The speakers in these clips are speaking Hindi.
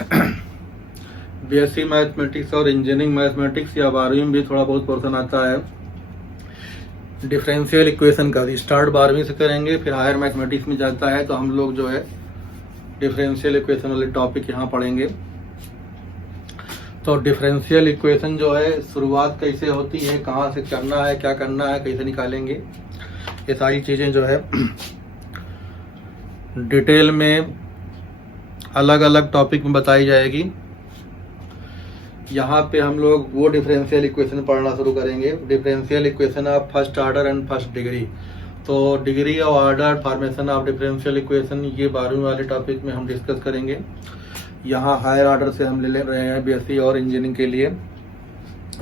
बीएससी मैथमेटिक्स और इंजीनियरिंग मैथमेटिक्स या 12वीं में भी थोड़ा बहुत पोर्शन आता है डिफरेंशियल इक्वेशन का। स्टार्ट 12वीं से करेंगे, फिर हायर मैथमेटिक्स में जाता है तो हम लोग जो है डिफरेंशियल इक्वेशन वाले टॉपिक यहाँ पढ़ेंगे। तो डिफरेंशियल इक्वेशन जो है शुरुआत कैसे होती है, कहाँ से करना है, क्या करना है, कैसे निकालेंगे, ये सारी चीज़ें जो है डिटेल में अलग अलग टॉपिक में बताई जाएगी। यहाँ पे हम लोग वो डिफरेंशियल इक्वेशन पढ़ना शुरू करेंगे, differential equation of first order and first degree. तो डिग्री और order formation of differential equation ये 12वीं वाले टॉपिक में हम डिस्कस करेंगे। यहाँ हायर ऑर्डर से हम ले रहे हैं बीएससी और इंजीनियरिंग के लिए।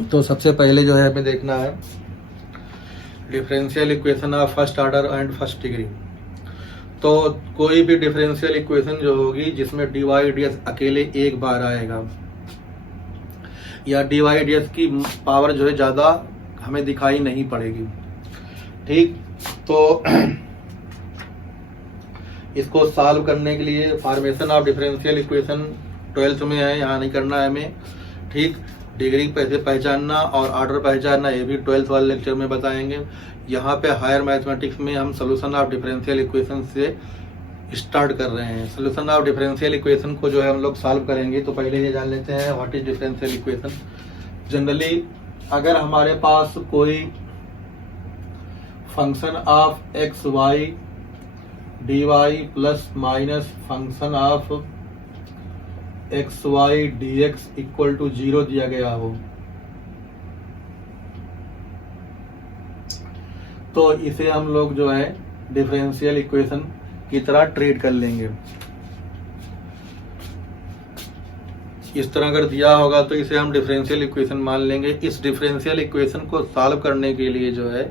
तो सबसे पहले जो है हमें देखना है differential equation of first order and first degree. तो कोई भी डिफरेंशियल इक्वेशन जो होगी जिसमें dy dx अकेले एक बार आएगा या dy dx की पावर जो है ज़्यादा हमें दिखाई नहीं पड़ेगी, ठीक। तो इसको सॉल्व करने के लिए formation of differential equation 12th में है, यहाँ नहीं करना है हमें, ठीक। डिग्री कैसे पहचानना और ऑर्डर पहचानना ये भी 12th वाले लेक्चर में बताएंगे। यहाँ पे हायर मैथमेटिक्स में हम सोल्यूशन ऑफ डिफरेंशियल इक्वेशन से स्टार्ट कर रहे हैं। सोल्यूशन ऑफ डिफरेंशियल इक्वेशन को जो है हम लोग सॉल्व करेंगे। तो पहले ये जान लेते हैं what is differential equation. Generally अगर हमारे पास कोई function of x y D Y plus minus function of x y D x equal to 0 दिया गया हो तो इसे हम लोग जो है डिफरेंशियल इक्वेशन की तरह ट्रीट कर लेंगे। इस तरह अगर दिया होगा तो इसे हम डिफरेंशियल इक्वेशन मान लेंगे। इस डिफरेंशियल इक्वेशन को सॉल्व करने के लिए जो है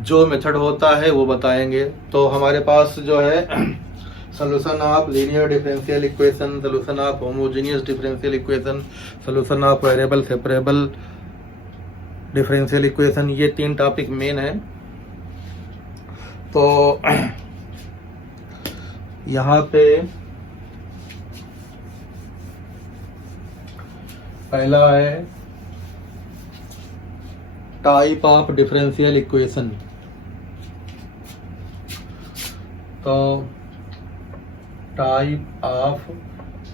जो मेथड होता है वो बताएंगे। तो हमारे पास जो है solution of linear differential equation, solution of homogeneous differential equation, solution of variable separable differential equation, ये 3 टॉपिक मेन है। तो यहाँ पे पहला है टाइप ऑफ डिफरेंशियल इक्वेशन। तो type of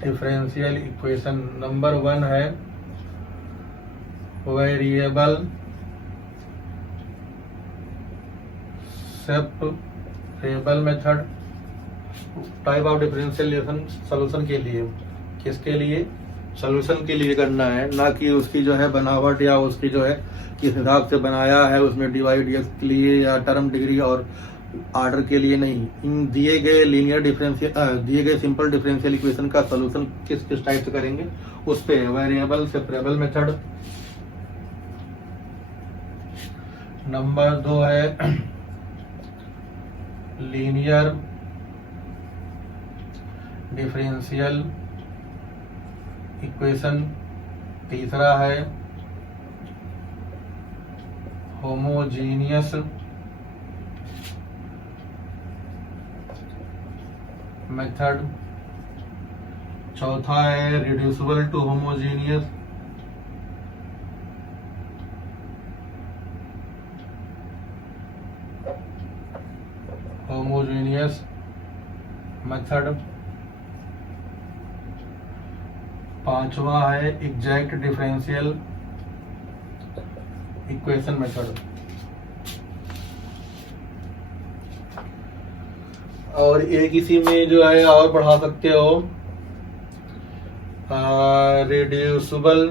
differential equation number 1 है variable separable method. Type of differential solution के लिए, किसके लिए? सॉल्यूशन के लिए करना है, ना कि उसकी जो है बनावट या उसकी जो है किस हिसाब से बनाया है उसमें dy dx के लिए या टर्म डिग्री और ऑर्डर के लिए नहीं। इन दिए गए लीनियर डिफरेंशियल दिए गए सिंपल डिफरेंशियल इक्वेशन का सॉल्यूशन किस किस टाइप से करेंगे उस पे वेरिएबल सेपरेबल मेथड। नंबर 2 है लीनियर डिफरेंशियल इक्वेशन। तीसरा है होमोजीनियस मेथड। चौथा है रिड्यूसिबल टू होमोजीनियस। मेथड। पांचवा है एग्जैक्ट डिफरेंशियल इक्वेशन मेथड। और एक इसी में जो है और बढ़ा सकते हो reducible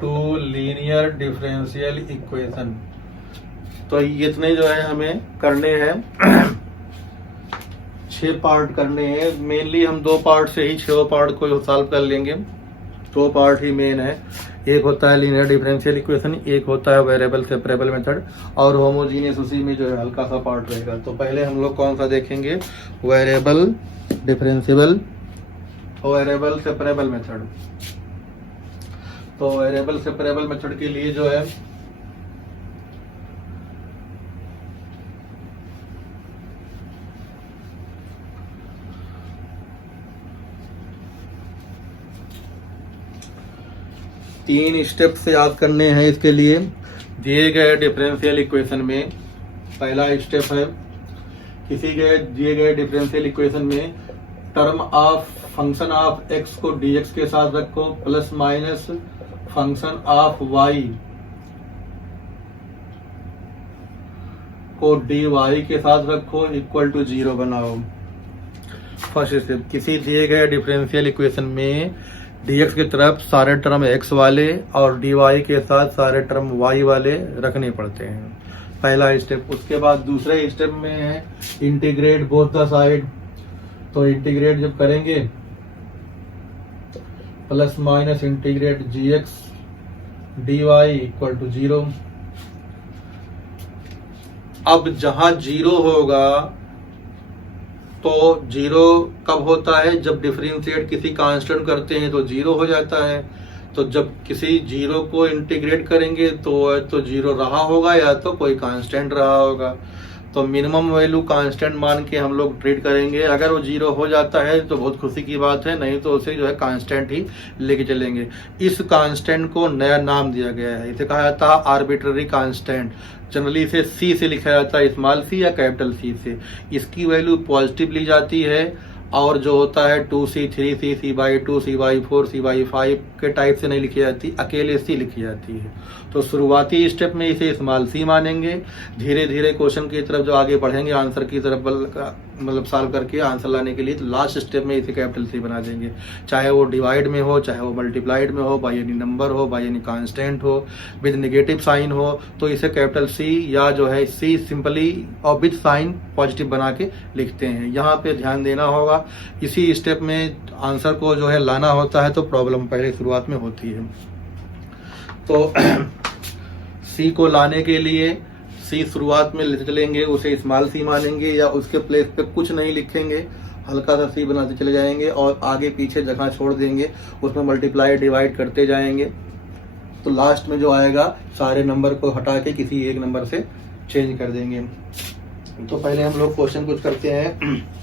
to linear differential equation. तो इतने जो है हमें करने हैं 6 पार्ट करने हैं। मेनली हम 2 पार्ट से ही 6 पार्ट को सॉल्व कर लेंगे। 2 पार्ट ही मेन है, एक होता है लीनियर डिफरेंशियल इक्वेशन, एक होता है वेरिएबल सेपरेबल मेथड, और होमोजीनियस उसी में जो है हल्का सा पार्ट रहेगा। तो पहले हम लोग कौन सा देखेंगे? वेरिएबल डिफरेंशियल और वेरिएबल सेपरेबल मेथड। तो वेरिएबल सेपरेबल मेथड के लिए जो है 3 स्टेप से याद करने हैं इसके लिए। दिए गए डिफरेंशियल इक्वेशन में पहला स्टेप है, दिए गए डिफरेंशियल इक्वेशन में term of function of x को dx के साथ रखो plus minus function of y को dy के साथ रखो इक्वल टू 0 बनाओ। फर्स्ट स्टेप, किसी दिए गए डिफरेंशियल इक्वेशन में dx की तरफ सारे टर्म x वाले और dy के साथ सारे टर्म y वाले रखने पड़ते हैं, पहला स्टेप। उसके बाद दूसरे स्टेप में है इंटीग्रेट बोथ द साइड। तो इंटीग्रेट जब करेंगे plus minus integrate gx dy equal to 0। अब जहां 0 होगा तो 0 कब होता है, जब डिफरेंशिएट किसी कांस्टेंट करते हैं तो 0 हो जाता है। तो जब किसी 0 को इंटीग्रेट करेंगे तो 0 रहा होगा या तो कोई कांस्टेंट रहा होगा। तो मिनिमम वैल्यू कांस्टेंट मान के हम लोग ट्रीट करेंगे। अगर वो 0 हो जाता है तो बहुत खुशी की बात है, नहीं तो उसे जो है कांस्टेंट ही लेके चलेंगे। इस कांस्टेंट को नया नाम दिया गया है, इसे कहा जाता है आर्बिट्ररी कांस्टेंट। जनरली इसे C से लिखा जाता है, स्मॉल c या कैपिटल C से। इसकी वैल्यू पॉजिटिव ली जाती है और जो होता है 2c, 3c, c/2, c/4, c/5 के टाइप से नहीं लिखी जाती, अकेले C लिखी जाती है। तो शुरुआती स्टेप में इसे स्मॉल c मानेंगे। धीरे धीरे क्वेश्चन की तरफ जो आगे बढ़ेंगे, आंसर की तरफ मतलब सॉल्व करके आंसर लाने के लिए, तो लास्ट स्टेप में इसे कैपिटल C बना देंगे। चाहे वो डिवाइड में हो, चाहे वो मल्टीप्लाइड में हो, बाय एनी नंबर हो, बाय एनी कांस्टेंट हो, विद नेगेटिव साइन हो, तो इसे कैपिटल C या जो है C सिंपली और विद साइन पॉजिटिव बना के लिखते हैं। यहाँ पे ध्यान देना होगा, इसी स्टेप में आंसर को जो है लाना होता है तो प्रॉब्लम पहले शुरुआत में होती है। तो C को लाने के लिए C शुरुआत में लेते चलेंगे, उसे स्मॉल c मानेंगे या उसके प्लेस पे कुछ नहीं लिखेंगे, हल्का सा C बनाते चले जाएंगे और आगे पीछे जगह छोड़ देंगे, उसमें मल्टीप्लाई डिवाइड करते जाएंगे। तो लास्ट में जो आएगा सारे नंबर को हटा के किसी एक नंबर से चेंज कर देंगे। तो पहले हम लोग क्वेश्चन कुछ करते हैं।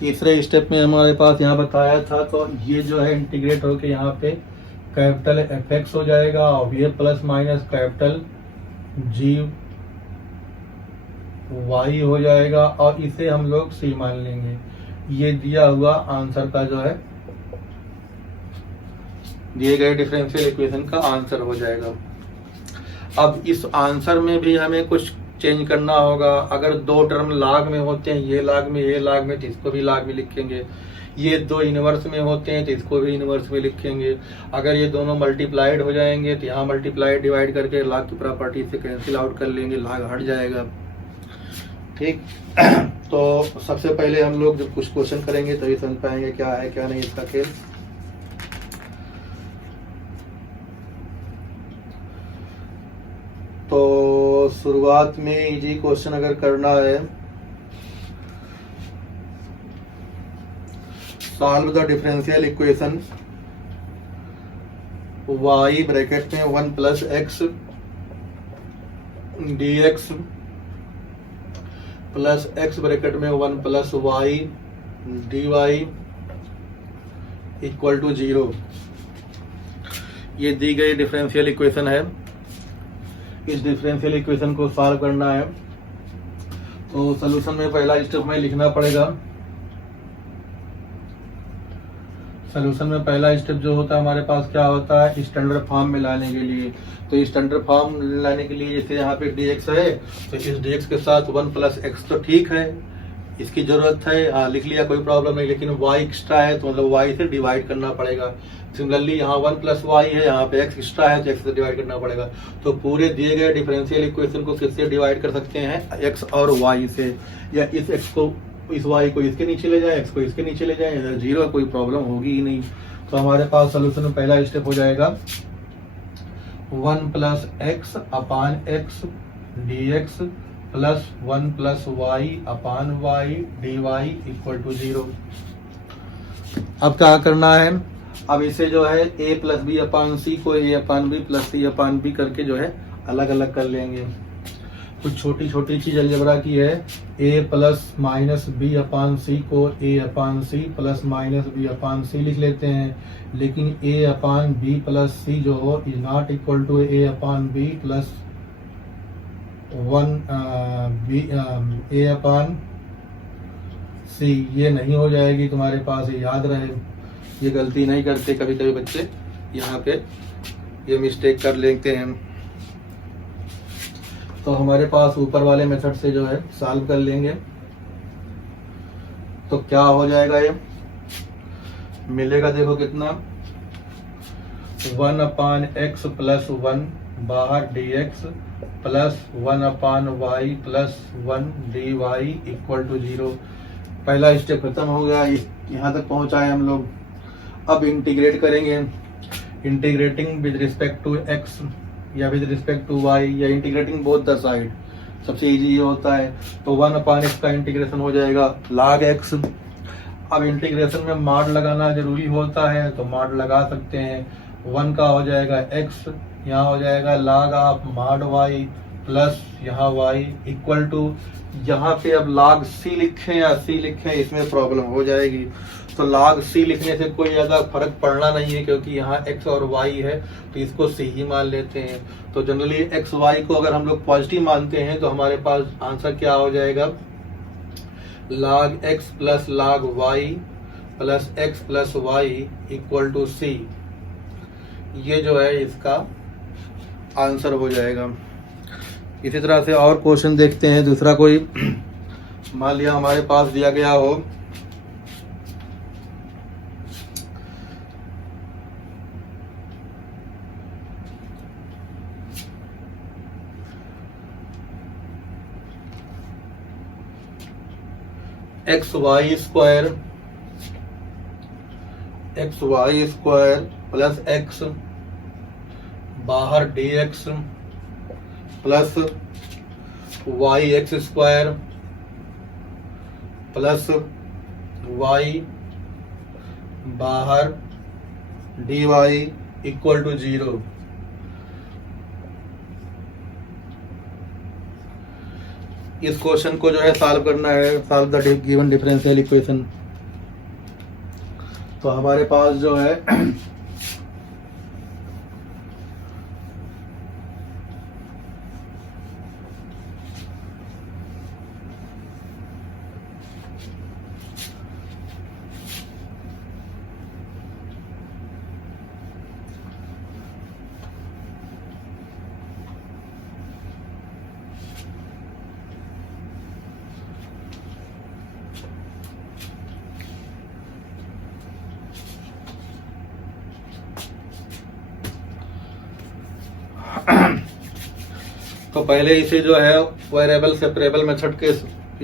तीसरे स्टेप में हमारे पास यहाँ बताया था, तो ये जो है इंटीग्रेट होके यहाँ पे कैपिटल fx हो जाएगा और ये plus minus capital g y हो जाएगा और इसे हम लोग c मान लेंगे। ये दिया हुआ आंसर का जो है, दिए गए डिफरेंशियल इक्वेशन का आंसर हो जाएगा। अब इस आंसर में भी हमें कुछ चेंज करना होगा। अगर दो टर्म लाग में होते हैं, ये लाग में ये लाग में, तो इसको भी लाग में लिखेंगे। ये दो इनवर्स में होते हैं तो इसको भी इनवर्स में लिखेंगे। अगर ये दोनों मल्टीप्लाइड हो जाएंगे तो यहाँ मल्टीप्लाइड डिवाइड करके लाग की प्रॉपर्टी से कैंसिल आउट कर लेंगे, लाग हट जाएगा। ठीक। तो सबसे पहले हम लोग जब कुछ क्वेश्चन करेंगे तभी समझ पाएंगे क्या है क्या नहीं इसका खेल। तो शुरुआत में इजी क्वेश्चन अगर करना है, solve the differential equation y bracket में 1 plus x dx plus x bracket में 1 plus y dy equal to 0। ये दी गई डिफरेंशियल इक्वेशन है। इस डिफरेंशियल इक्वेशन को सॉल्व करना है तो सॉल्यूशन में पहला स्टेप में लिखना पड़ेगा। सॉल्यूशन में पहला स्टेप जो होता है हमारे पास क्या होता है, स्टैंडर्ड फॉर्म में लाने के लिए। तो स्टैंडर्ड फॉर्म लाने के लिए जैसे यहाँ पे dx है तो इस dx के साथ 1 प्लस एक्स तो ठीक है, इसकी जरूरत है, लिख लिया कोई प्रॉब्लम नहीं। लेकिन y एक्स्ट्रा है तो मतलब y से डिवाइड करना पड़ेगा। सिमिलरली यहाँ 1 प्लस y है, यहाँ पे x एक्स्ट्रा है तो x से डिवाइड करना पड़ेगा। तो पूरे दिए गए डिफरेंशियल इक्वेशन को किससे डिवाइड कर सकते हैं, x और y से, या इस x को इस y को इसके नीचे ले जाए, x को इसके नीचे ले जाए, इधर 0 कोई प्रॉब्लम होगी ही नहीं। तो हमारे पास सोल्यूशन में पहला स्टेप हो जाएगा 1 plus x upon x D x plus 1 plus y upon y D Y equal to 0। अब क्या करना है, अब इसे जो है a प्लस बी अपान सी को a upon B plus c upon b करके जो है अलग अलग कर लेंगे। कुछ छोटी छोटी चीज अलजेब्रा की है, a plus minus B upon सी को a upon C plus minus B upon C लिख लेते हैं, लेकिन a upon B plus C जो हो is not equal to a upon B plus 1 a upon C, ये नहीं हो जाएगी तुम्हारे पास, ये याद रहे। ये गलती नहीं करते कभी कभी बच्चे, यहाँ पे ये मिस्टेक कर लेते हैं। तो हमारे पास ऊपर वाले मेथड से जो है सॉल्व कर लेंगे। तो क्या हो जाएगा, ये मिलेगा देखो कितना, 1 अपान एक्स प्लस 1 बाहर D x plus 1 upon y plus 1 d Y equal to 0। पहला स्टेप खत्म हो गया, यहाँ तक पहुंचाए हम लोग। अब इंटीग्रेट करेंगे, integrating with respect to x या विद रिस्पेक्ट टू वाई या इंटीग्रेटिंग बोथ द साइड, सबसे इजी ये होता है। तो 1 अपान एक्स का इंटीग्रेशन हो जाएगा log एक्स। अब इंटीग्रेशन में मॉड लगाना जरूरी होता है, तो मॉड लगा सकते हैं। 1 का हो जाएगा एक्स, यहाँ हो जाएगा log of mod y plus यहाँ वाई इक्वल टू, यहाँ पे अब log c लिखें या c लिखें इसमें प्रॉब्लम हो जाएगी। तो log c लिखने से कोई ज्यादा फर्क पड़ना नहीं है, क्योंकि यहाँ x और y है तो इसको c ही मान लेते हैं। तो जनरली x y को अगर हम लोग पॉजिटिव मानते हैं तो हमारे पास आंसर क्या हो जाएगा, log x plus log y plus x plus y equal to c। ये जो है इसका आंसर हो जाएगा। इसी तरह से और क्वेश्चन देखते हैं। दूसरा कोई, मान लिया हमारे पास दिया गया हो X Y square plus X बाहर D x plus Y X square plus Y बाहर डी वाई इक्वल टू 0। इस क्वेश्चन को जो है सॉल्व करना है, solve the given differential equation. तो हमारे पास जो है तो पहले इसे जो है वेरिएबल सेपरेबल मेथड के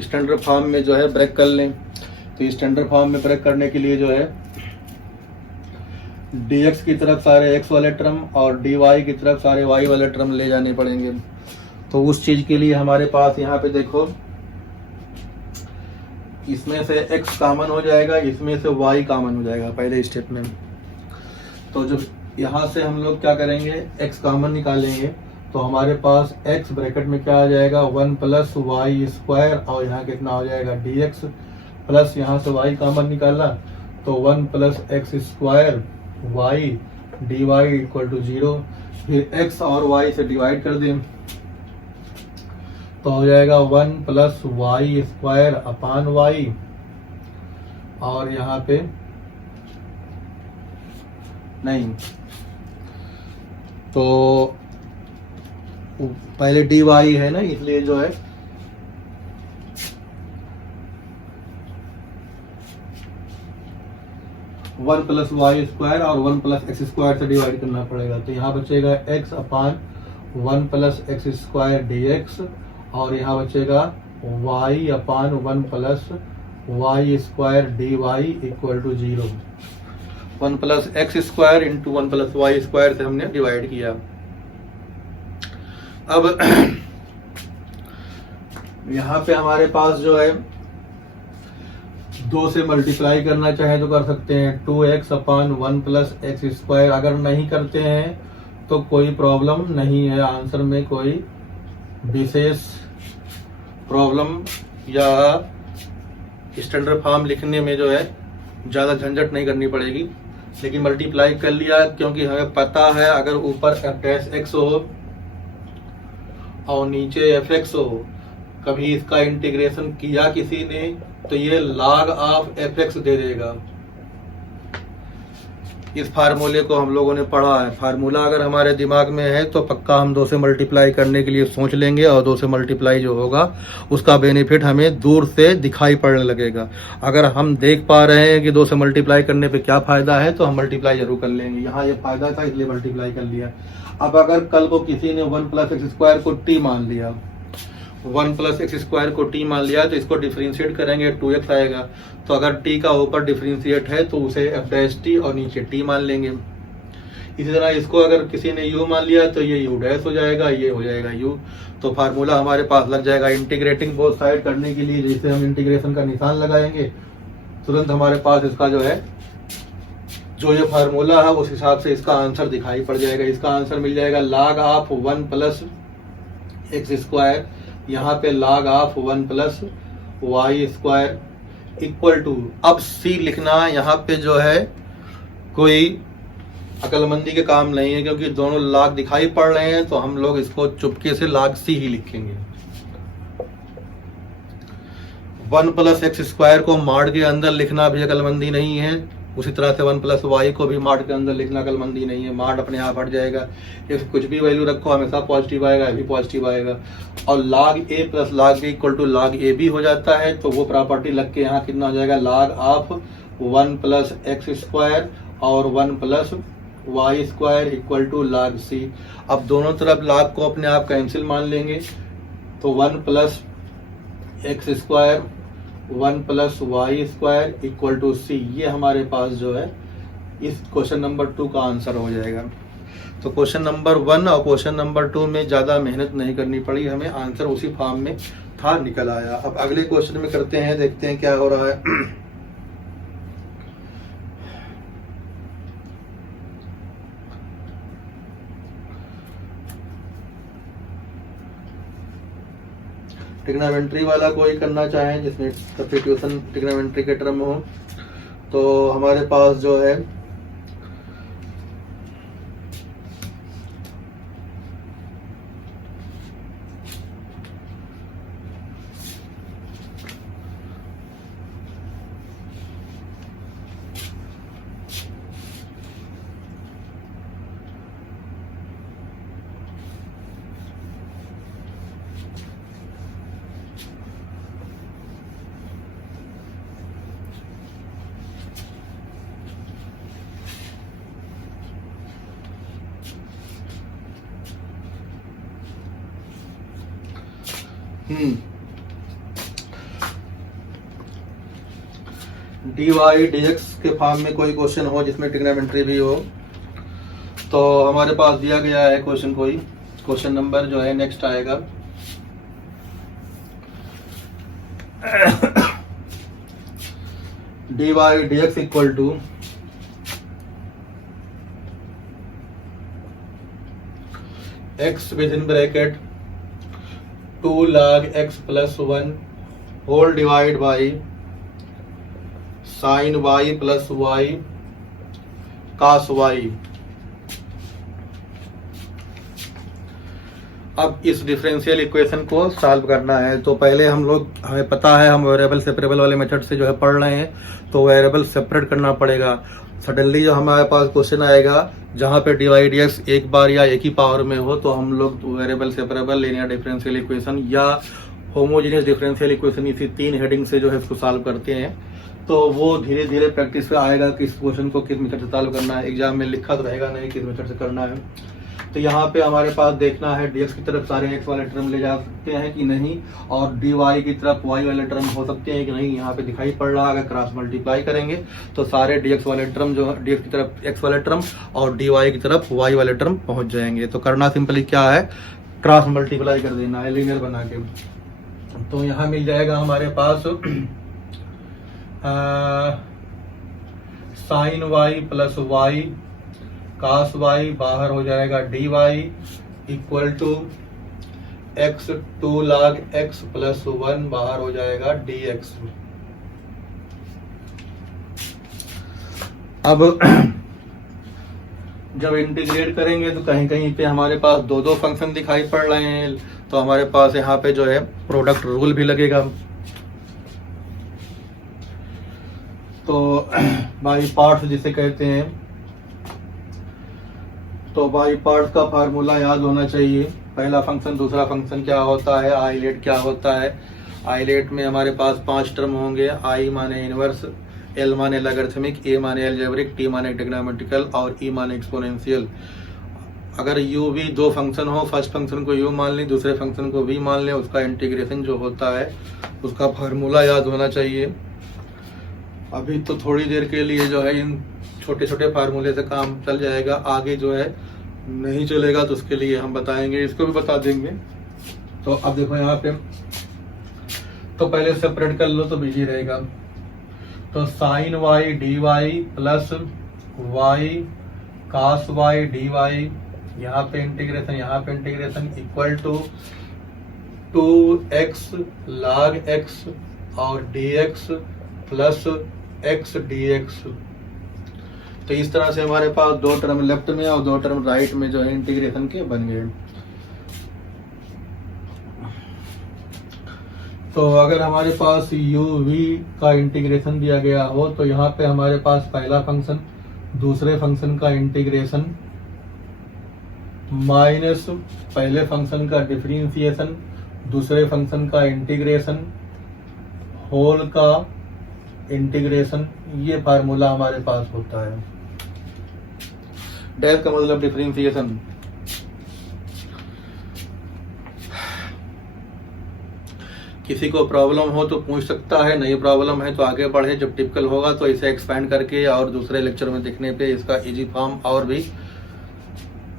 स्टैंडर्ड फॉर्म में जो है ब्रेक कर लें। तो स्टैंडर्ड फॉर्म में ब्रेक करने के लिए जो है dx की तरफ सारे x वाले टर्म और dy की तरफ सारे y वाले टर्म ले जाने पड़ेंगे। तो उस चीज के लिए हमारे पास यहाँ पे देखो, इसमें से x कॉमन हो जाएगा, इसमें से y कॉमन हो जाएगा पहले स्टेप में। तो जब यहाँ से हम लोग क्या करेंगे, x कॉमन निकालेंगे, तो हमारे पास x ब्रैकेट में क्या आ जाएगा 1 प्लस वाई स्क्वायर, और यहाँ कितना हो जाएगा dx प्लस यहाँ से y कॉमन निकाला तो 1 plus x square y dy equal to 0। फिर x और y से डिवाइड कर दें तो हो जाएगा 1 plus Y square upon y, और यहाँ पे नहीं, तो पहले dy है ना, इसलिए जो है वन प्लस वाई स्क्वायर और 1 प्लस एक्स स्क्वायर से डिवाइड करना पड़ेगा। तो यहाँ बचेगा x upon 1 plus x square d x, और यहाँ बचेगा y upon 1 plus Y square d Y equal to 0। 1 plus x square into 1 plus Y square से हमने डिवाइड किया। अब यहाँ पे हमारे पास जो है 2 से मल्टीप्लाई करना चाहे तो कर सकते हैं, 2x upon 1 plus x square. अगर नहीं करते हैं तो कोई प्रॉब्लम नहीं है, आंसर में कोई विशेष प्रॉब्लम या स्टैंडर्ड फॉर्म लिखने में जो है ज़्यादा झंझट नहीं करनी पड़ेगी। लेकिन मल्टीप्लाई कर लिया क्योंकि हमें पता है अगर ऊपर f डैश x हो और नीचे fx हो, कभी इसका इंटीग्रेशन किया किसी ने तो ये log ऑफ fx दे देगा। इस फार्मूले को हम लोगों ने पढ़ा है, फार्मूला अगर हमारे दिमाग में है तो पक्का हम 2 से मल्टीप्लाई करने के लिए सोच लेंगे और 2 से मल्टीप्लाई जो होगा उसका बेनिफिट हमें दूर से दिखाई पड़ने लगेगा। अगर हम देख पा रहे हैं कि 2 से मल्टीप्लाई करने पे क्या फायदा है तो हम मल्टीप्लाई जरूर कर लेंगे। यहाँ ये फायदा था इसलिए मल्टीप्लाई कर लिया। अब अगर कल को किसी ने 1 प्लस एक्स स्क्वायर को t मान लिया, 1 प्लस एक्स स्क्वायर को t मान लिया तो इसको डिफरेंशिएट करेंगे 2x आएगा। तो अगर t का ऊपर डिफरेंशिएट है तो उसे f डैश t और नीचे t मान लेंगे। इसी तरह इसको अगर किसी ने u मान लिया तो ये u डैश हो जाएगा, ये हो जाएगा u। तो फार्मूला हमारे पास लग जाएगा। इंटीग्रेटिंग बोथ साइड करने के लिए जैसे हम इंटीग्रेशन का निशान लगाएंगे तुरंत हमारे पास इसका जो है जो ये फार्मूला है उस हिसाब से इसका आंसर दिखाई पड़ जाएगा। इसका आंसर मिल जाएगा log of 1 plus x square, यहाँ पे log of 1 plus Y square equal to. अब c लिखना यहाँ पे जो है कोई अकलमंदी के काम नहीं है क्योंकि दोनों log दिखाई पड़ रहे हैं तो हम लोग इसको चुपके से log c ही लिखेंगे। 1 प्लस एक्स स्क्वायर को मॉड के अंदर लिखना भी अकलमंदी नहीं है, उसी तरह से 1 प्लस वाई को भी मॉड के अंदर लिखना अकलमंदी नहीं है। मॉड अपने आप हट जाएगा, इफ कुछ भी वैल्यू रखो हमेशा पॉजिटिव आएगा, ये भी पॉजिटिव आएगा। और log a plus log b equal to log a भी हो जाता है तो वो प्रॉपर्टी लग के यहाँ कितना हो जाएगा log of 1 plus x square और 1 plus Y square equal to log c। अब दोनों तरफ log को अपने आप कैंसिल मान लेंगे तो 1 plus x square 1 plus Y square equal to C, ये हमारे पास जो है इस क्वेश्चन नंबर 2 का आंसर हो जाएगा। तो क्वेश्चन नंबर 1 और क्वेश्चन नंबर 2 में ज़्यादा मेहनत नहीं करनी पड़ी, हमें आंसर उसी फॉर्म में था निकल आया। अब अगले क्वेश्चन में करते हैं, देखते हैं क्या हो रहा है। ट्रिग्नोमेट्री वाला कोई करना चाहे जिसमें सब्स्टिट्यूशन ट्रिग्नोमेट्री के टर्म हो तो हमारे पास जो है डी वाई डी एक्स के फॉर्म में कोई क्वेश्चन हो जिसमें ट्रिग्नोमेट्री भी हो तो हमारे पास दिया गया है क्वेश्चन। कोई क्वेश्चन नंबर जो है नेक्स्ट आएगा d y D x equal to x within bracket 2 log x plus 1 whole divide by sine y plus y cos y। अब इस डिफरेंशियल इक्वेशन को सॉल्व करना है तो पहले हमें पता है हम वेरिएबल सेपरेबल वाले मेथड से जो है पढ़ रहे हैं तो वेरिएबल सेपरेट करना पड़ेगा। सडनली जो हमारे पास क्वेश्चन आएगा जहाँ पे डिवाइड एक्स एक बार या एक ही पावर में हो तो हम लोग variable separable linear differential equation या होमोजेनियस डिफरेंशियल इक्वेशन इसी 3 हेडिंग से जो है इसको सॉल्व करते हैं। तो वो धीरे धीरे प्रैक्टिस पे आएगा कि इस क्वेश्चन को किस मेथड से सॉल्व करना है। एग्जाम में लिखा तो रहेगा नहीं किस मेथड से करना है। तो यहाँ पे हमारे पास देखना है dx की तरफ सारे x वाले टर्म ले जा सकते हैं कि नहीं, और dy की तरफ y वाले टर्म हो सकते हैं कि नहीं। यहाँ पे दिखाई पड़ रहा है, अगर क्रॉस मल्टीप्लाई करेंगे तो सारे dx वाले टर्म जो dx की तरफ x वाले टर्म और dy की तरफ y वाले टर्म पहुंच जाएंगे। तो करना सिंपली क्या है, क्रॉस मल्टीप्लाई कर देना है लीनियर बना के। तो यहाँ मिल जाएगा हमारे पास sine y plus Y cos y, बाहर हो जाएगा dy equal to x 2 log x plus 1, बाहर हो जाएगा dx। अब जब इंटीग्रेट करेंगे तो कहीं कहीं पे हमारे पास दो दो फंक्शन दिखाई पड़ रहे हैं, तो हमारे पास यहाँ पे जो है प्रोडक्ट रूल भी लगेगा। तो बाई पार्ट्स जिसे कहते हैं, तो बाई पार्ट्स का फार्मूला याद होना चाहिए। पहला फंक्शन दूसरा फंक्शन क्या होता है, आईलेट क्या होता है। आईलेट में हमारे पास 5 टर्म होंगे, आई माने इनवर्स, एल माने लॉगरिथमिक, ए माने अलजेब्रिक, टी माने ट्रिग्नोमेट्रिकल और ई माने एक्सपोनेंशियल। अगर u भी दो फंक्शन हो, फर्स्ट फंक्शन को u मान लें, दूसरे फंक्शन को v मान लें, उसका इंटीग्रेशन जो होता है उसका फार्मूला याद होना चाहिए। अभी तो थोड़ी देर के लिए जो है इन छोटे छोटे फार्मूले से काम चल जाएगा, आगे जो है नहीं चलेगा, तो उसके लिए हम बताएंगे, इसको भी बता देंगे। तो अब देखो यहाँ पे, तो पहले सेपरेट कर लो तो बिजी रहेगा। तो sine Y D Y plus Y cos Y D Y, यहाँ पे इंटीग्रेशन यहाँ पे integration equal to 2x log x और dx प्लस x dx। तो इस तरह से हमारे पास दो टर्म लेफ्ट में और दो टर्म राइट में जो है इंटीग्रेशन के बन गए। तो अगर हमारे पास u v का इंटीग्रेशन दिया गया हो, तो यहाँ पे हमारे पास पहला फंक्शन दूसरे फंक्शन का इंटीग्रेशन माइनस पहले फंक्शन का डिफरेंशिएशन दूसरे फंक्शन का इंटीग्रेशन होल का इंटीग्रेशन, ये फार्मूला हमारे पास होता है। डैश का मतलब डिफरेंशिएशन। किसी को प्रॉब्लम हो तो पूछ सकता है, नहीं प्रॉब्लम है तो आगे बढ़े, जब टिपिकल होगा तो इसे एक्सपैंड करके और दूसरे लेक्चर में देखने पे इसका इजी फॉर्म और भी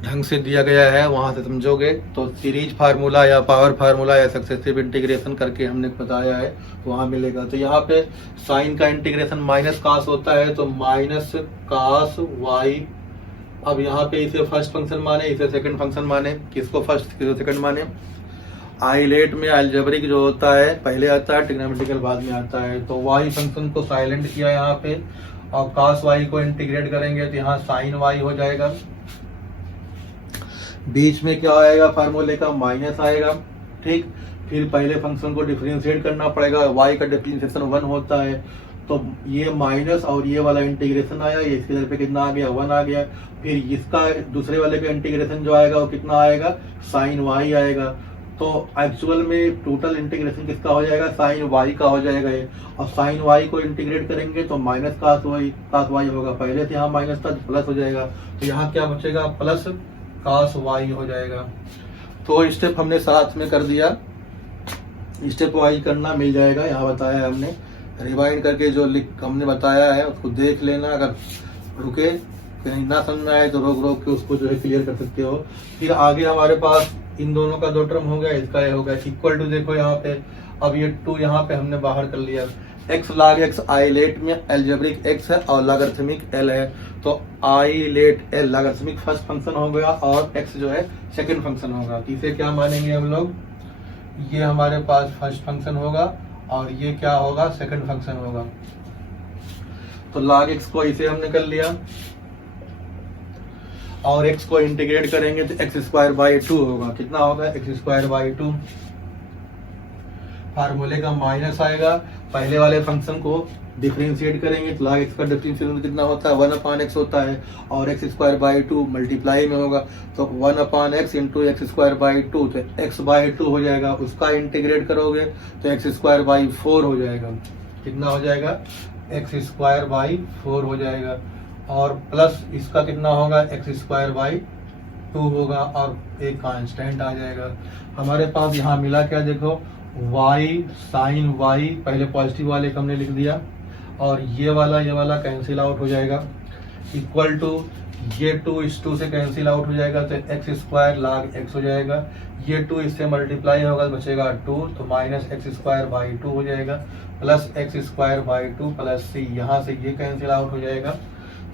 ढंग से दिया गया है, वहां से समझोगे। तो सीरीज फार्मूला या पावर फार्मूला या सक्सेसिव इंटीग्रेशन करके हमने बताया है, वहां मिलेगा। तो यहाँ पे साइन का इंटीग्रेशन माइनस कास होता है, तो माइनस कास वाई। अब यहाँ पे इसे फर्स्ट फंक्शन माने, इसे सेकंड फंक्शन माने, किसको फर्स्ट किसको सेकंड माने। आइलेट में अलजेब्रिक जो होता है पहले आता है, ट्रिग्नोमेट्रिकल बाद में आता है। तो वाई फंक्शन को साइलेंट किया यहाँ पे, और कास वाई को इंटीग्रेट करेंगे तो यहाँ साइन वाई हो जाएगा। बीच में क्या आएगा फार्मूले का, माइनस आएगा, ठीक। फिर पहले फंक्शन को डिफरेंशिएट करना पड़ेगा, y का डिफरेंशिएशन 1 होता है, तो ये माइनस और ये वाला इंटीग्रेशन आया, ये इसके तरफ पे कितना आ गया, 1 आ गया। फिर इसका दूसरे वाले का इंटीग्रेशन जो आएगा वो कितना आएगा, साइन y आएगा। तो एक्चुअल में टोटल इंटीग्रेशन किसका हो जाएगा, साइन y का हो जाएगा ये। और साइन y को इंटीग्रेट करेंगे तो माइनस कास y होगा, पहले से यहाँ माइनस था प्लस हो जाएगा, तो यहाँ क्या बचेगा, प्लस कास वाई हो जाएगा। तो स्टेप हमने साथ में कर दिया, स्टेप वाइज करना मिल जाएगा, यहाँ बताया है हमने। रिवाइंड करके जो हमने बताया है उसको देख लेना, अगर रुके कहीं ना समझ में आए तो रोक रोक के उसको जो है क्लियर कर सकते हो। फिर आगे हमारे पास इन दोनों का दो टर्म हो गया, इसका ये हो गया इक्वल टू, देखो यहाँ पे अब ये 2 यहाँ पे हमने बाहर कर लिया। x log x आइलेट में अलजेब्रिक x है और लॉगरिथमिक l है, तो ILATE l logarithmic first function हो गया और x जो है सेकंड फंक्शन होगा। इसे क्या मानेंगे हम लोग, ये हमारे पास फर्स्ट फंक्शन होगा और ये क्या होगा, सेकंड फंक्शन होगा। तो log x को इसे हमने कर लिया और x को इंटीग्रेट करेंगे तो x² 2 होगा, कितना होगा, x² 2। फार्मूले का माइनस आएगा, पहले वाले फंक्शन को डिफरेंशिएट करेंगे तो log x का डिफरेंशिएशन कितना होता है, 1/x होता है, और x² 2 मल्टीप्लाई में होगा तो 1/x इंटू x² 2, तो x/2 हो जाएगा। उसका इंटीग्रेट करोगे तो x² 4 हो जाएगा, कितना हो जाएगा, x² 4 हो जाएगा। और प्लस इसका कितना होगा, x² 2 होगा और एक कांस्टेंट आ जाएगा। हमारे पास यहाँ मिला क्या, देखो y साइन y, पहले पॉजिटिव वाले को हमने लिख दिया और ये वाला कैंसिल आउट हो जाएगा, इक्वल टू ये 2 इस 2 से कैंसिल आउट हो जाएगा तो एक्स स्क्वायर log x हो जाएगा, ये 2 इससे मल्टीप्लाई होगा तो बचेगा 2, तो माइनस एक्स स्क्वायर बाई 2 हो जाएगा, plus x square by 2 plus C, यहाँ से ये कैंसिल आउट हो जाएगा।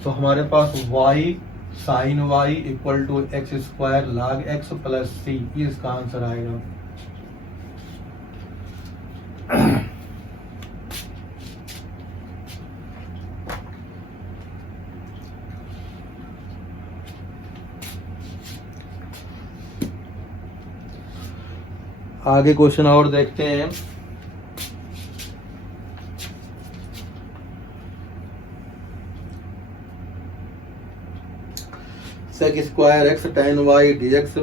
तो हमारे पास y sine y equal to X square log x plus C, इसका आंसर आएगा। आगे क्वेश्चन और देखते हैं। Sec square X tan Y D X,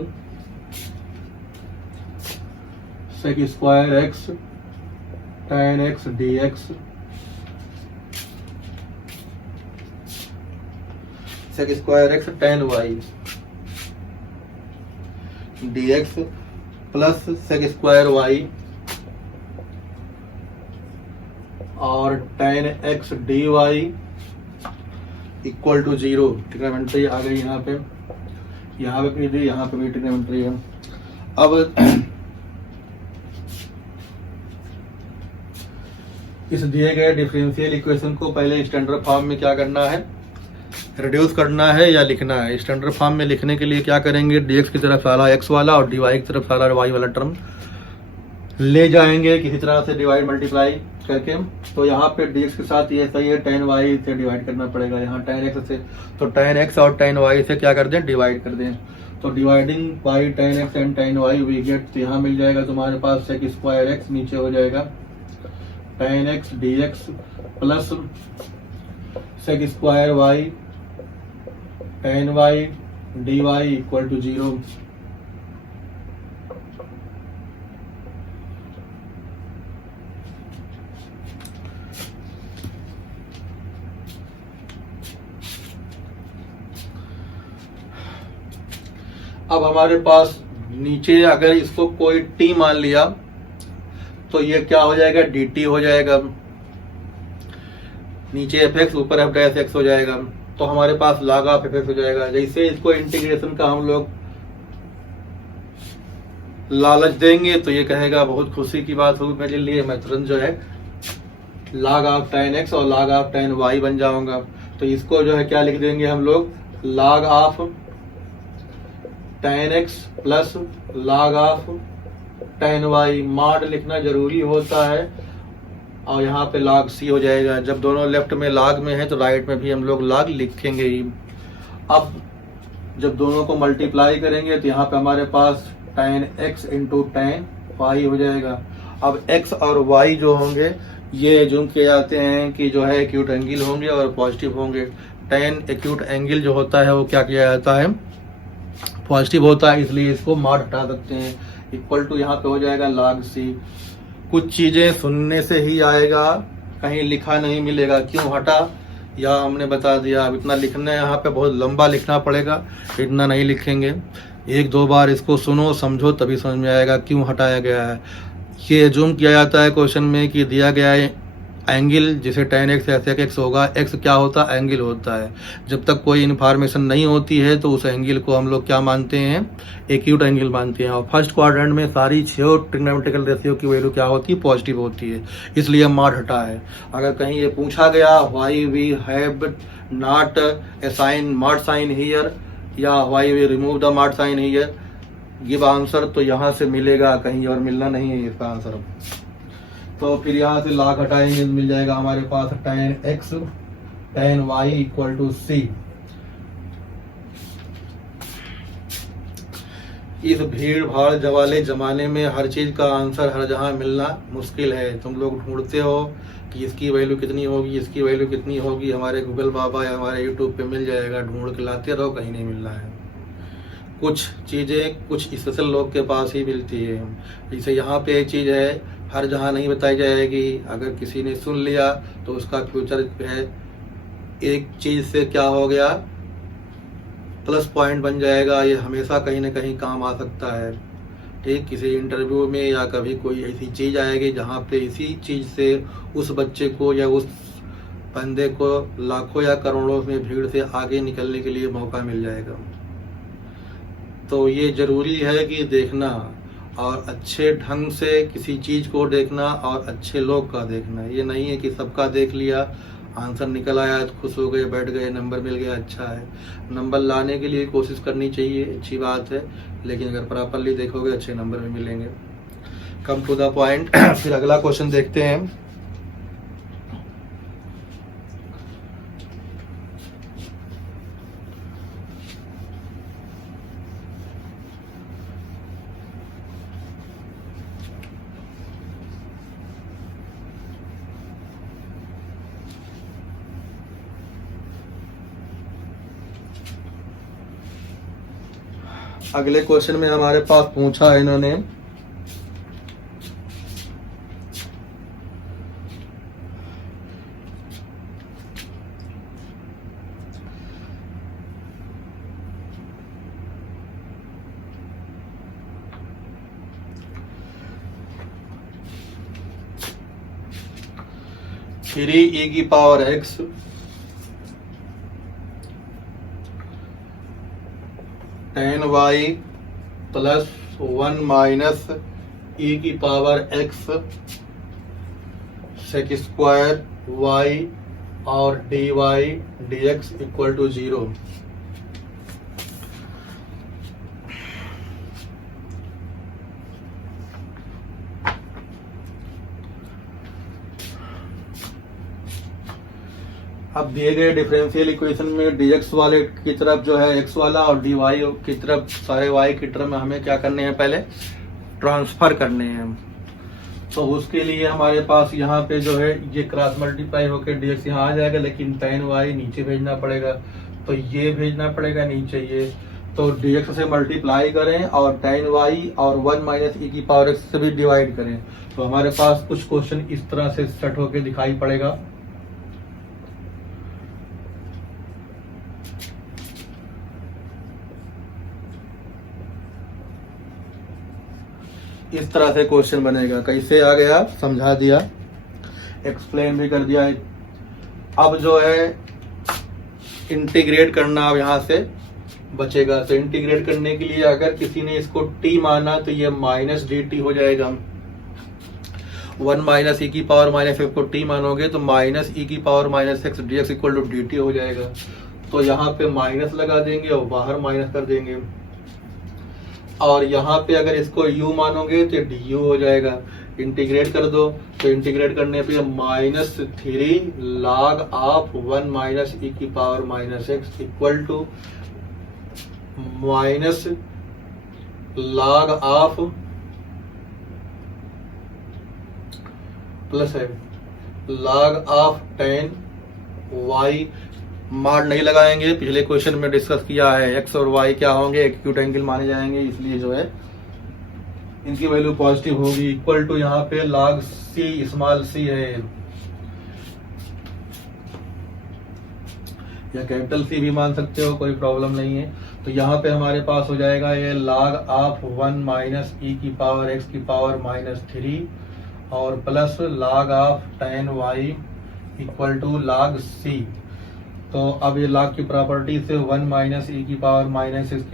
sec square X tan X D X, sec square X tan Y D x plus sec square Y और tan X D Y equal to 0। Trigonometry आ गई यहाँ पे भी दी, यहाँ पे भी ट्रिग्नोमेट्री है। अब इस दिए गए डिफरेंशियल इक्वेशन को पहले स्टैंडर्ड फॉर्म में क्या करना है, रिड्यूस करना है या लिखना है। स्टैंडर्ड फॉर्म में लिखने के लिए क्या करेंगे, dx की तरफ सारा x वाला और dy की तरफ सारा y वाला टर्म ले जाएंगे किसी तरह से डिवाइड मल्टीप्लाई करके। तो यहाँ पे dx के साथ ये सही है, tan y से डिवाइड करना पड़ेगा, यहाँ tan x से, तो tan x और tan y से क्या कर दें, डिवाइड कर दें। तो dividing by tan x and tan y we get, तो यहाँ मिल जाएगा तुम्हारे पास सेक स्क्वायर x, नीचे हो जाएगा tan x dx plus sec square y tan y dy equal to 0। अब हमारे पास नीचे अगर इसको कोई t मान लिया तो ये क्या हो जाएगा, dt हो जाएगा, नीचे fx ऊपर f डैश x हो जाएगा, तो हमारे पास log ऑफ fx हो जाएगा। जैसे इसको इंटीग्रेशन का हम लोग लालच देंगे तो ये कहेगा बहुत खुशी की बात होगी मेरे लिए, मैं तुरंत जो है log ऑफ tan x और log ऑफ tan y बन जाऊंगा। तो इसको जो है क्या लिख देंगे हम लोग, log of tan x plus log of tan y, mod लिखना जरूरी होता है और यहाँ पे log c हो जाएगा। जब दोनों लेफ्ट में log में है तो राइट में भी हम लोग log लिखेंगे ही। अब जब दोनों को मल्टीप्लाई करेंगे तो यहाँ पे हमारे पास tan x into tan y हो जाएगा। अब x और y जो होंगे ये जूम किए जाते हैं कि जो है एक्यूट एंगल होंगे और पॉजिटिव होंगे। tan एक्यूट एंगल जो होता है वो क्या किया जाता है, पॉजिटिव होता है, इसलिए इसको मॉड हटा सकते हैं। इक्वल टू यहाँ पे हो जाएगा log c। कुछ चीजें सुनने से ही आएगा, कहीं लिखा नहीं मिलेगा, क्यों हटा या हमने बता दिया। अब इतना लिखना है, यहाँ पे बहुत लंबा लिखना पड़ेगा, इतना नहीं लिखेंगे। एक दो बार इसको सुनो समझो तभी समझ में आएगा क्यों हटाया गया है। ये जूम किया जाता है क्वेश्चन में कि दिया गया है एंगल जिसे tan x या sec x होगा, x क्या होता है, एंगल होता है। जब तक कोई इन्फॉर्मेशन नहीं होती है तो उस एंगल को हम लोग क्या मानते हैं, एक्यूट एंगल मानते हैं। और फर्स्ट क्वाड्रेंट में सारी 6 ट्रिग्नोमेट्रिकल रेशियो की वैल्यू क्या होती है, पॉजिटिव होती है, इसलिए मॉड हटा है। अगर कहीं ये पूछा गया why we have not a sign mod sign here या why we remove the mod sign here, give answer, तो यहाँ से मिलेगा, कहीं और मिलना नहीं है इसका आंसर। तो फिर यहाँ से log हटाएंगे मिल जाएगा हमारे पास tan x tan y equal to c। इस भीड़ भाड़ वाले जमाने में हर चीज का आंसर हर जहाँ मिलना मुश्किल है। तुम लोग ढूंढते हो कि इसकी वैल्यू कितनी होगी, इसकी वैल्यू कितनी होगी, हमारे गूगल बाबा या हमारे यूट्यूब पे मिल जाएगा, ढूंढ के लाते रहो, कहीं नहीं मिल रहा है। कुछ चीजें कुछ स्पेशल लोग के पास ही मिलती है। जैसे यहाँ पे एक चीज है हर जहाँ नहीं बताई जाएगी, अगर किसी ने सुन लिया तो उसका फ्यूचर है। एक चीज से क्या हो गया, प्लस पॉइंट बन जाएगा। ये हमेशा कहीं ना कहीं काम आ सकता है। ठीक, किसी इंटरव्यू में या कभी कोई ऐसी चीज़ आएगी जहाँ पे इसी चीज़ से उस बच्चे को या उस बंदे को लाखों या करोड़ों में भीड़ से आगे निकलने के लिए मौका मिल जाएगा। तो ये ज़रूरी है कि देखना और अच्छे ढंग से किसी चीज़ को देखना और अच्छे लोग का देखना। ये नहीं है कि सबका देख लिया, आंसर निकल आया तो खुश हो गए, बैठ गए, नंबर मिल गया, अच्छा है। नंबर लाने के लिए कोशिश करनी चाहिए, अच्छी बात है, लेकिन अगर प्रॉपरली देखोगे अच्छे नंबर भी मिलेंगे। Come to the point. फिर अगला क्वेश्चन देखते हैं। अगले क्वेश्चन में हमारे पास पूछा है इन्होंने 3e⁻x tan y plus 1 minus e⁻x sec square y और dy dx इक्वल टू 0। अब दिए गए डिफरेंशियल इक्वेशन में dx वाले की तरफ जो है x वाला और dy की तरफ सारे y की तरफ में हमें क्या करने हैं, पहले ट्रांसफर करने हैं। तो उसके लिए हमारे पास यहाँ पे जो है ये क्रॉस मल्टीप्लाई होकर dx यहाँ आ जाएगा, लेकिन tan y नीचे भेजना पड़ेगा, तो ये भेजना पड़ेगा नीचे ये। तो dx से मल्टीप्लाई करें और tan y और 1 माइनस e⁻x से भी डिवाइड करें। तो हमारे पास कुछ क्वेश्चन इस तरह से सेट होकर दिखाई पड़ेगा। इस तरह से क्वेश्चन बनेगा। कैसे आ गया, समझा दिया, एक्सप्लेन भी कर दिया। अब जो है इंटीग्रेट करना अब यहाँ से बचेगा। तो इंटीग्रेट करने के लिए अगर किसी ने इसको t माना तो ये माइनस dt हो जाएगा। 1 माइनस e⁻x को t मानोगे तो minus e⁻x dx equal to dt हो जाएगा। तो यहाँ पे माइनस लगा देंगे और बाहर माइनस कर देंगे। और यहाँ पे अगर इसको u मानोगे तो du हो जाएगा। इंटीग्रेट कर दो तो इंटीग्रेट करने पे minus 3 log of 1 minus e⁻x equal to minus log of plus है log ऑफ tan y। मार नहीं लगाएंगे, पिछले क्वेश्चन में डिस्कस किया है x और y क्या होंगे, एक्यूट एंगल माने जाएंगे, इसलिए जो है इनकी वैल्यू पॉजिटिव होगी। इक्वल टू यहाँ पे log c स्मॉल c है या कैपिटल C भी मान सकते हो, कोई प्रॉब्लम नहीं है। तो यहाँ पे हमारे पास हो जाएगा ये log ऑफ 1 माइनस e⁻x की पावर माइनस 3 और plus log of tan y equal to log c। तो अब ये log की प्रॉपर्टी से 1 माइनस e⁻x की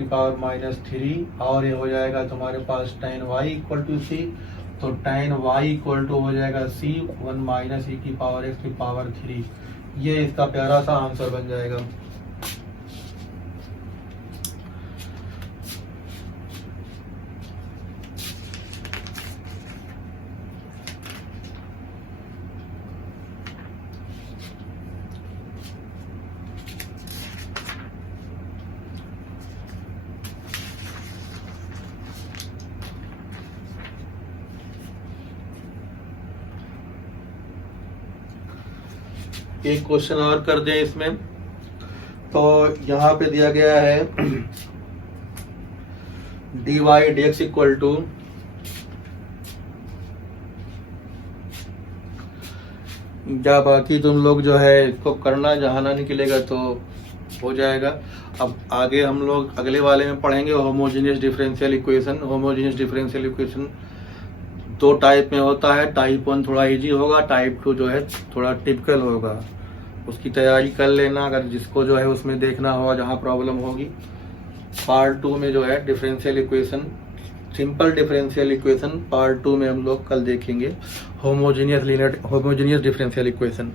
पावर माइनस 3 और ये हो जाएगा तुम्हारे पास tan y equal to c। तो tan y इक्वल टू हो जाएगा c 1 माइनस e⁻x की पावर 3। ये इसका प्यारा सा आंसर बन जाएगा। एक क्वेश्चन और कर दें इसमें। तो यहाँ पे दिया गया है dy dx इक्वल टू या बाकी तुम लोग जो है इसको करना, जहाँ ना निकलेगा तो हो जाएगा। अब आगे हम लोग अगले वाले में पढ़ेंगे homogeneous differential equation. Homogeneous differential equation दो टाइप में होता है, टाइप 1 थोड़ा इजी होगा, टाइप 2 जो है थोड़ा टिपिकल होगा। उसकी तैयारी कर लेना, अगर जिसको जो है उसमें देखना होगा जहाँ प्रॉब्लम होगी। पार्ट 2 में जो है differential equation, simple differential equation part 2 में हम लोग कल देखेंगे होमोजेनियस डिफरेंशियल इक्वेशन।